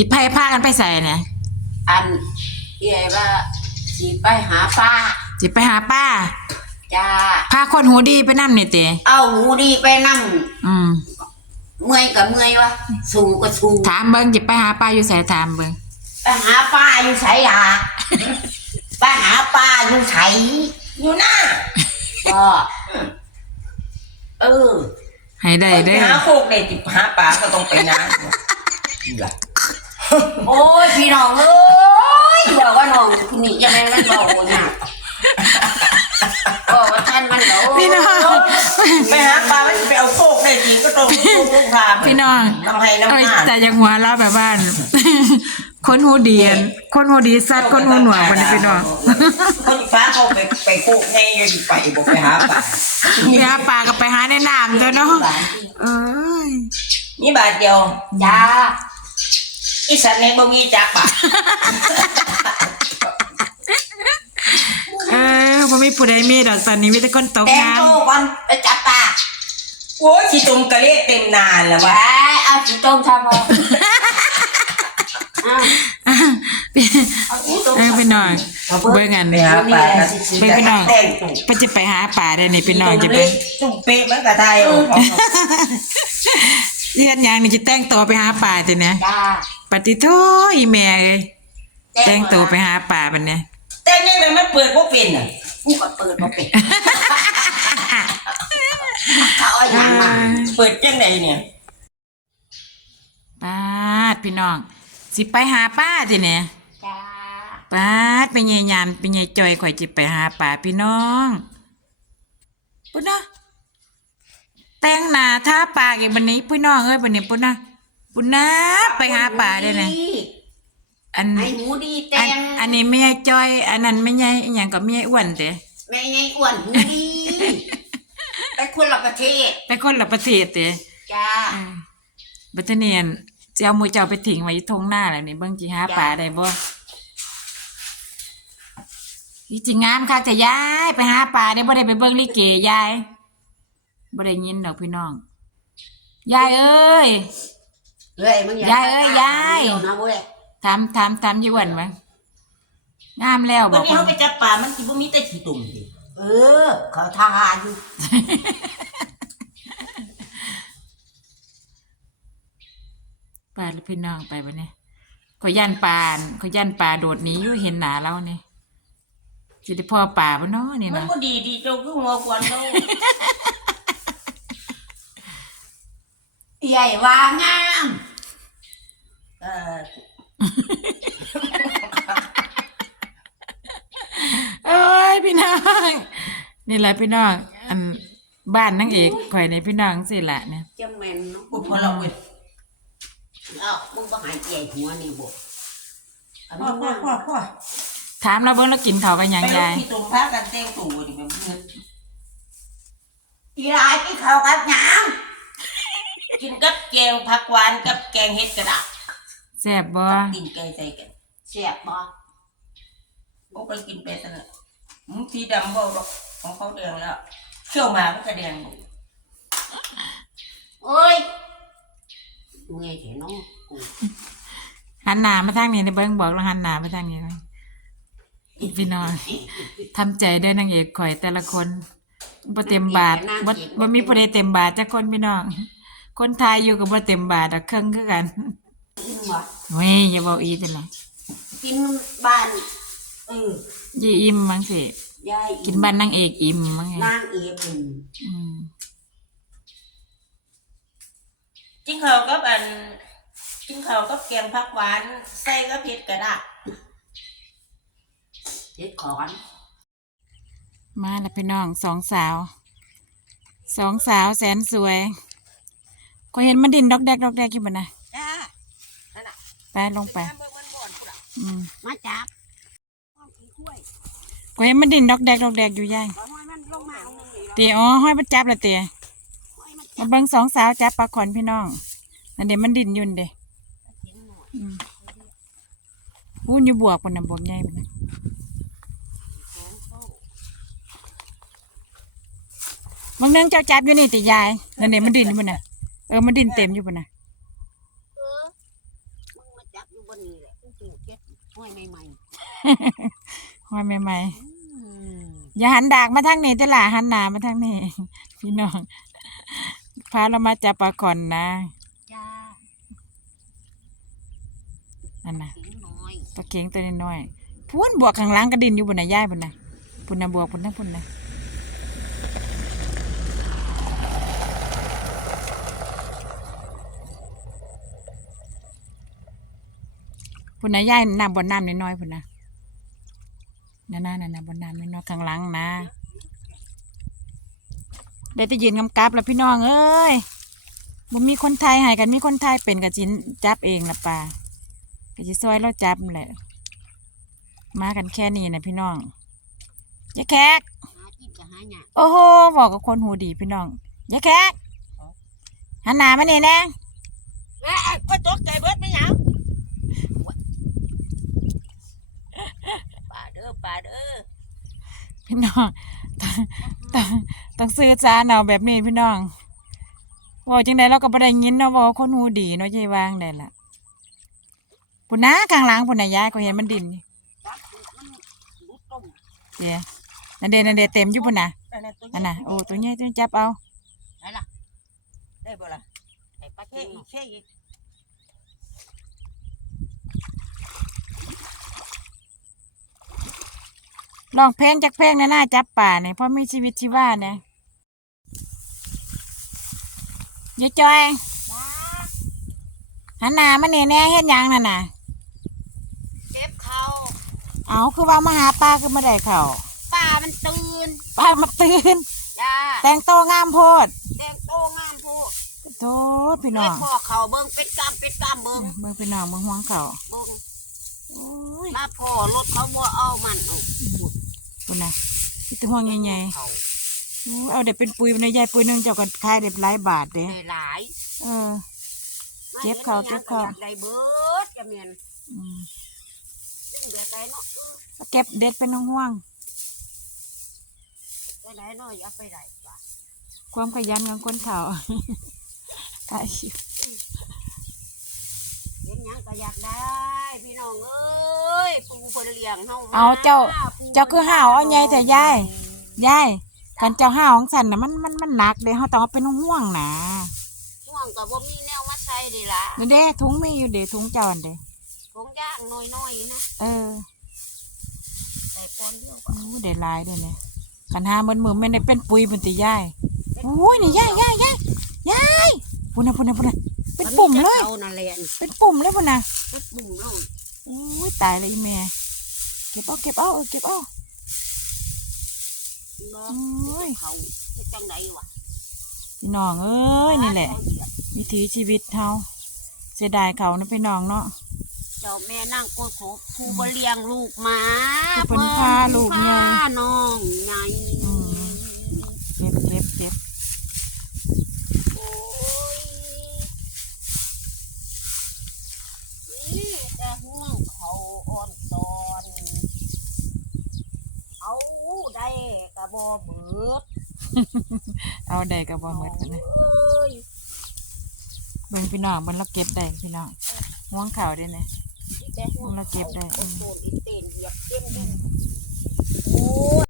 จิไพ่พากันไปใส่เนี่ยอันเอ๋ว่าสิไปหาป้าจิไปหาป้าจ้าพาคนหูดีไปนั่นี่เตเอาหนูดีไปนั่งอืมเมื่อยกับเมื่อยวะสู้ก็สู้ถามเบิ่งจิไปหาป้าอยู่ใส่ถามเบิ่งไปหาป้าอยู่ไสล่ะไปหาป้าอยู่ไสอยู่หน้าก็เออให้ได้ไปเด้อหาโคกเด็ดหาปลาก็ต้องไปนะนี่ล่ะ โอ้ยพี่น้องเอ้ยบอกว่าน้องคุณนี่จะเป็นมันบอกน่ะบอกว่าท่านมันเด้อพี่น้อง ไปหาปลาไม่ไปเอาโคกได้จริงก็ต้องลูกลูกพาพี่น้องน้ำให้น้ำเอ้ยหน้าแต่อยังหัวเราะแบบบ้าน คนหูเดียน คนหูดีสัตว์คนหูหนวกวันนี้พี่น้องคนฟ้าเขาไปไปโคกไงอยู่ที่ไปบอกไปหาปลาไปหาปลาก็ไปหาในน้ำตัวเนาะเอ้ยนี่บาทเดียวจ้า อีสันเองบ่มีจักบาทเออบ่มีผู้ใดมีดอกตอนนี้มีแต่คนตกแต่งงานโตก่อนไปจับปลาโอ้ยขี้ตุ่มกะเละเต็มนานแล้วไปวะเอาสีต้มทำพอเอาสีต้มเออพี่น้องเบิ่งอันไปหาปลาไปพี่น้องแต่งตุ่มเพิ่นจะไปหาปลาได้นี่พี่น้องจะไปตุ่มเป๊ะมันกะไทยออกเฮ็ดหยังนี่จะแต่งตัวไปหาปลาติเนี่ยจ้า ปฏิโทอีแม่เอ้ยแต่งตัวไปหาปลาบัดเนี่ยแต่ยังไงมันเปิดบ่เป็นอะกูก็เปิดมาเป็นเขาเอาอย่างมาเปิดจังไดเนี่ยปาดพี่น้อง สิไปหาป้าติเนี่ยจ้าปาดไปเยยามไปเยยจอยข่อยจิไปหาป่าพี่น้องปุ่นนะแต่งหน้าทาปากอีกบันนี้พี่น้องเอ้ยบันนี้ปุ่นนะ ปุ่นนะไปหาป่าได้เลยอันไอ้หมูดีแตอันงอันนี้ไม่ใช่จอย อันนั้นไม่ใช่อหย่างกับไม่ใช่อ้วนเด้ไม่ไงอ้วนหมูดีไปคนละประเทศไปคนละประเทศเด้จ้าเออบัตเนียนจะเอามือเจ้าไปทิ้งไว้อยู่ทงหน้าแล้วนี่เบิ่งจีหาป่าได้บ่อีจริงงามค่ะจะย้ายไปหาป่าได้บ่ได้ไปเบิ่งลิเกยายบ่ได้ยินดอกพี่น้องยายเอ้ย เฮ้ยมึงยายเอ้ยยาย เดี๋วนะเว้ยถามถามถามยี่อ้วันมั้งงามแล้วบวัอนกนี้ว่าเขาไปจับปลา มันสิบ่มีแต่ขี้ตุ่มสิเออเขาทาอยู่ป่าหรือพี่น้องไปบ่เนี่ยเขาย่านปลาเขาย่านปลาโดดหนีอยู่เห็นหน้าเรานี่สิได้พ่อป่าบ่เนาะนี่มันนะก็ดีดีเจ้าคือหัวควันเราใหญ่ว่างาม เออเอ้ยพี่น้องนี่แหละพี่น้องอันบ้านนางเอกข่อยในพี่น้องสิละเนี่ยจะแม่นเนาะกูพอเราเว้ยเอ้ามึงบ่หายใจหัวนี่บ่อันพ่อนี้พ่อนั่งพ่อพ่อถามเราเบิ่งแล้วกินข้าวกันหยังไปลูยากยขี้ตุ่มพากันแต่งตัวดิแบบเงินอีหลายที่เขากับหยังกินกับแกงผักหวานกับแกงเห็ดกระดาษ แซ่บบ่ กินไก่ใส่กันเสียบบ่พวกไปกินไปซะเลยมึงสีดำบ่หรอกของเขาแดงแล้วเขี่ยวมามันก็แดงหมดโอ้ยเมื่อยแท้เนาะกูหันหน้ามาทางนี้ในเบิ่งบอกแล้วหันหน้ามาทางนี้ก่อนพี่น้องทำใจเด้อนางเอกข่อยแต่ละคนบ่เต็มบาทบ่บ่มีผู้ใดเต็มบาทจักคนพี่น้อง คนไทยอยู่ก็บ่เต็มบาทดอกเครื่องคือกัน กินบ่เว้ยอย่าบอกอีติล่ะกินบ้านเออยี่อิ่มมั้งสิยายกินบ้านนางเอกอิ่มมั้งไงนางเอกอืมอืมกินข้าวกับอัน กินข้าวกับแกงผักหวานใส่กับเห็ดกระดาษเฮ็ดขอนมาแล้วพี่น้องสองสาว สองสาวแสนสวยก็เห็นมันดินดอกแดกดอกแดกอยู่บ่นะจ้าไป ลงไป อืมมาจับก็เห็นมันดินดอกแดกดอกแดกอยู่ยายขอให้มันลงมาเอาหนึ่งนี่เตียอ๋อห้อยมันจับละเตียมาเบิ่งสองสาวจับปลาขอนพี่น้องนั่นเดี๋ยวมันดินอยุ่นเด้อืมพูนอยู่บวกปนน่ะบวกใหญ่ปนน่ะบางเนื่องเจ้าจับอยู่นี่ติยายนั่นเดี๋ยวมันดินอยู่ปนน่ะเออมันดินเต็มอยู่ปนน่ะ เออมึงมาจับ บ นนี้แหละปลูกเก็ดห้อยใหม่ห้อยใหม่ๆอืมๆอย่าหันดากมาทางนี้เด้อล่ะหันหน้ามาทางนี้ พี่น้องพาเรามาจับปลาก่อนนะจ้านั่นน่ะถึงน้อยปลาเข็งตัวน้อยๆพูนบวกข้างหล่างกระดินอยู่บนน่ะย่ายบนน่ะพุ่นน่ะบวกพุ่นทั้งพุ่นน่ะ พุ่นน่ะย่ายน้ำบนน้ำน้อยๆพุ่นน่ะนั่นน่ะนั่นน่ะบนน้ำน้อยๆข้างหล่างนะได้แต่ยืนกำกับแล้วพี่น้องเอ้ยบ่มีคนไทยให้กันมีคนไทยเป็นกับจินจับเองละป่าก็จะซอยเราจับนั่นแหละมากันแค่นี้นะพี่น้องยายแขกหาจิ้มกับหาหยาโอ้โหบอกกับคนหูดีพี่น้องยายแขกหันหน้ามานี่แน่เอ้ยโอ้ยตกใจเบิดไม่หยัง ป่าเด้อป่าเด้อพี่น้องต้องต้องต้องซื้อจานเอาแบบนี้พี่น้องบอกจังไดเราก็บ่ได้ยินเนาะบอกว่าคนหูดีเนาะยายวางได้ล่ะปุ่นนะข้างหลังปุ่นนะยายก็เห็นมันดินนี่จับมันรุดต้มเดี๋ยวนั่นเดนั่นเดเต็มอยู่ปุ่นนะนั่นน่ะตัวอันน่ะโอ้ตัวใหญ่ตัวจับเอาไหนล่ะได้บ่ล่ะไอ้ปลาเท่เค็งอีกเท่อีก ลองเพลงจากเพลงนะน่าจับป่าเนี่ยเพราะมีชีวิตชีวาเนี่ยยายจอยจ้าหันหน้ามาเนี่ยแน่เฮ็ดหยังนั่นน่ะเก็บเขาเอาคือว่ามาหาป้าคือมาได้เข่าวป้ามันตื่นป้ามาตื่นจ้าแต่งตัวงามโพดแดงโตงามพูดโธ่พี่น้เลอยงพ่อเขาเบิ่งเป็ดกามเป็ดกามเบิ่งเบิ่งพี่น้องมึงห่วงเขาเบิ่งโอ้ย มาพ่อรถเขาบ่เอามันเอาคุณน่ะพี่ตะห่วงใหญ่เขาๆโอ้เอาเด็ดเป็นปุยในยายปุยหนึงเจ้าก็ขายเด็ดหลายบาทเด้ได้หลายเออเก็บเขาเก็บเขาอยากได้เบิดจะเมียนอืมซึ่งเดี๋ยวได้เนาะเออเก็บเด็ดเป็นห่วงได้ได้เนาะอย่าไปได้ป่ะๆความขยันของคนเฒ่าตายชิวเห็นห ยังก็อยากได้ พี่น้องเอ้ยปูเพิ่นเลี้ยงเฮามาเอาเจ้าปูเจ้าคือห่าวเอาใหญ่แต่ยายยายกันเจ้าห้าวของสันนะมันมันมันหนักเด้เฮาต้องเอาเป็นห่วงๆนะช่วงก็บ่มีแนวมาใส่ดีล่ะเดี๋ยวเด้ถุงมีอยู่เด้ถุงเจ้าอันเด้คงย่างน้อยๆนะเออใส่ปอนเดียวก็โอ้ได้หลายเด้เนี่ยกันหามันมือแม่นได้เป็นปุ๋ยเป็นติยายโอ้ยนี่ยายยายยายยายพุ่นน่ะพุ่นน่ะพุ่นน่ะ เป็นปุ่มเลยเอานั่นแหละเป็นปุ่มเลยพุ่นน่ะเป็นปุ่มเนาะโอ้ยตายเลยอีแม่ เก็บเอาเก็บเอาเออเก็บเอาเนาะโอ้ยเขาเฮ็ดจังไดวะพี่น้องเอ้ยนี่แหละ วิถีชีวิตเฮาเสียดายเขานะพี่น้องเนาะเจ้าแม่นั่งโกยโขผู้บ่เลี้ยงลูกมาผู้เพิ่นพาลูกใหญ่พาน้องใหญ่อืมเก็บเก็บเก็บ โอ้ยนี่แต่ห่วงเขาอ่อนตอน เอาได้กระบอเบิดเอาได้ก็บ่หมดพุ่นน่ะเอ้ยเบิ่งพี่น้องเบิ่งเราเก็บได้พี่น้องห่วงเขาวเด้เนี่ยนี่แต่ห่วงเราเก็บได้ขาโอนโตนอีเตนเหยียบเต็มดินโอ้ย